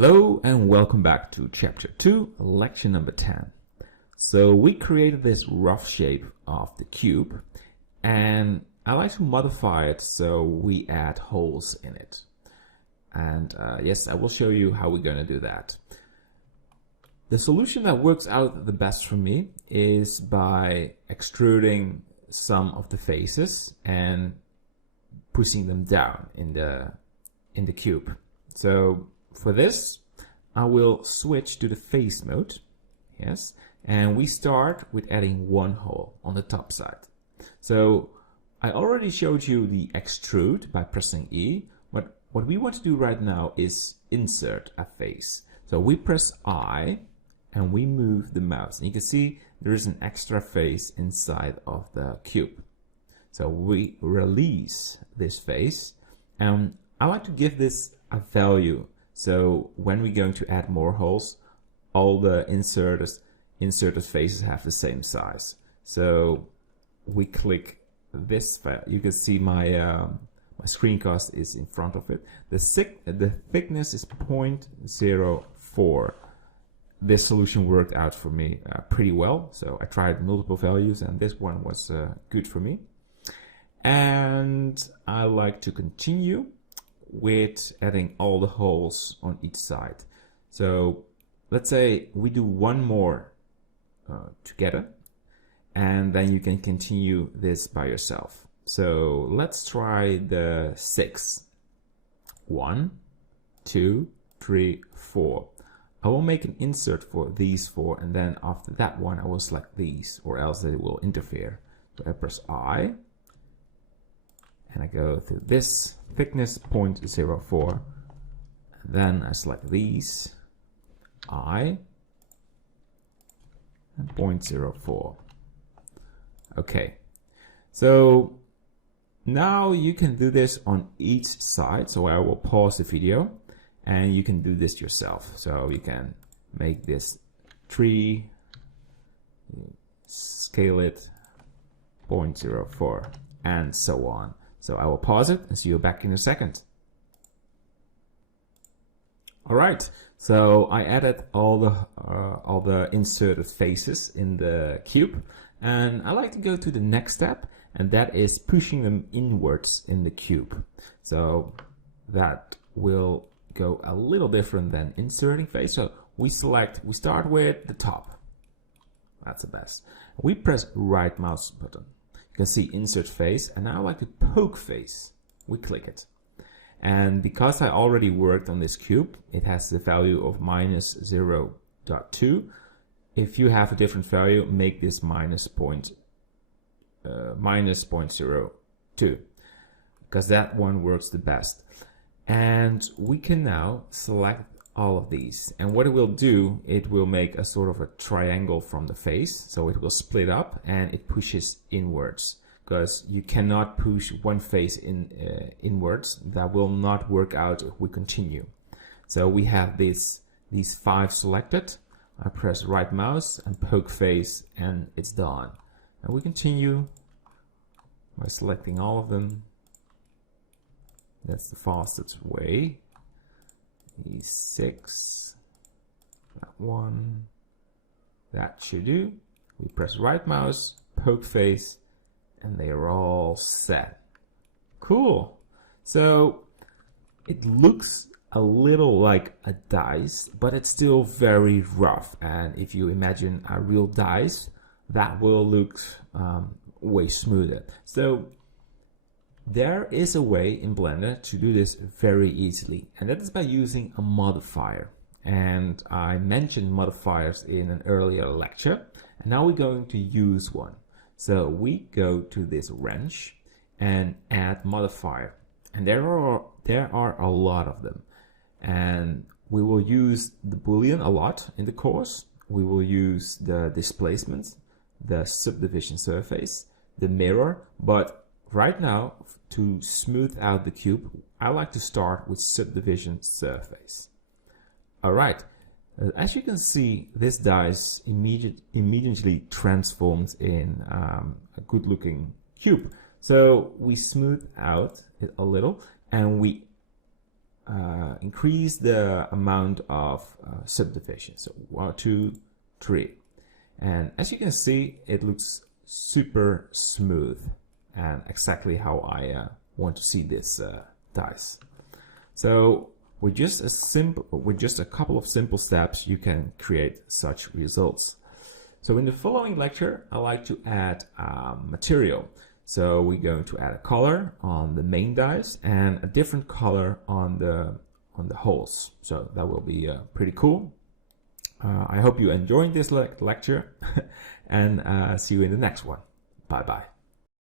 Hello and welcome back to chapter 2, lecture number 10. So we created this rough shape of the cube and I like to modify it so we add holes in it. And yes, I will show you how we're going to do that. The solution that works out the best for me is by extruding some of the faces and pushing them down in the cube. So for this, I will switch to the face mode, yes, and we start with adding one hole on the top side. So I already showed you the extrude by pressing E, but what we want to do right now is insert a face. So we press I and we move the mouse, and you can see there is an extra face inside of the cube. So we release this face, and I like to give this a value. So when we're going to add more holes, all the inserted faces have the same size. So we click this file. You can see my my screencast is in front of it. The thickness is 0.04. This solution worked out for me pretty well. So I tried multiple values and this one was good for me. And I like to continue with adding all the holes on each side. So let's say we do one more together, and then you can continue this by yourself. So let's try the 6. 1, 2, 3, 4. I will make an insert for these 4, and then after that one I will select these, or else it will interfere. So I press I and I go through this thickness 0.04, then I select these I and 0.04. Okay, so now you can do this on each side. So I will pause the video and you can do this yourself. So you can make this tree, scale it 0.04 and so on. So I will pause it and see you back in a second. All right, so I added all the inserted faces in the cube, and I like to go to the next step, and that is pushing them inwards in the cube. So that will go a little different than inserting face. So we start with the top. That's the best. We press right mouse button. You can see insert face, and now I like to poke face. We click it, and because I already worked on this cube, it has the value of -0.2. If you have a different value, make this -0.02, because that one works the best. And we can now select all of these, and what it will do, it will make a sort of a triangle from the face, so it will split up and it pushes inwards, because you cannot push one face inwards. That will not work out if we continue. So we have these 5 selected. I press right mouse and poke face, and it's done. And we continue by selecting all of them. That's the fastest way. These 6, that one, that should do. We press right mouse, poke face, and they are all set. Cool. So it looks a little like a dice, but it's still very rough. And if you imagine a real dice, that will look way smoother. So there is a way in Blender to do this very easily, and that is by using a modifier. And I mentioned modifiers in an earlier lecture, and now we're going to use one. So we go to this wrench and add modifier, and there are a lot of them, and we will use the boolean a lot in the course. We will use the displacement, the subdivision surface, the mirror, but right now, to smooth out the cube, I like to start with subdivision surface. All right, as you can see, this dice immediately transforms in a good-looking cube. So we smooth out it a little, and we increase the amount of subdivision. So 1, 2, 3. And as you can see, it looks super smooth and exactly how I want to see this dice. So with just a couple of simple steps, you can create such results. So in the following lecture, I like to add material. So we're going to add a color on the main dice and a different color on the holes. So that will be pretty cool. I hope you enjoyed this lecture and see you in the next one. Bye bye.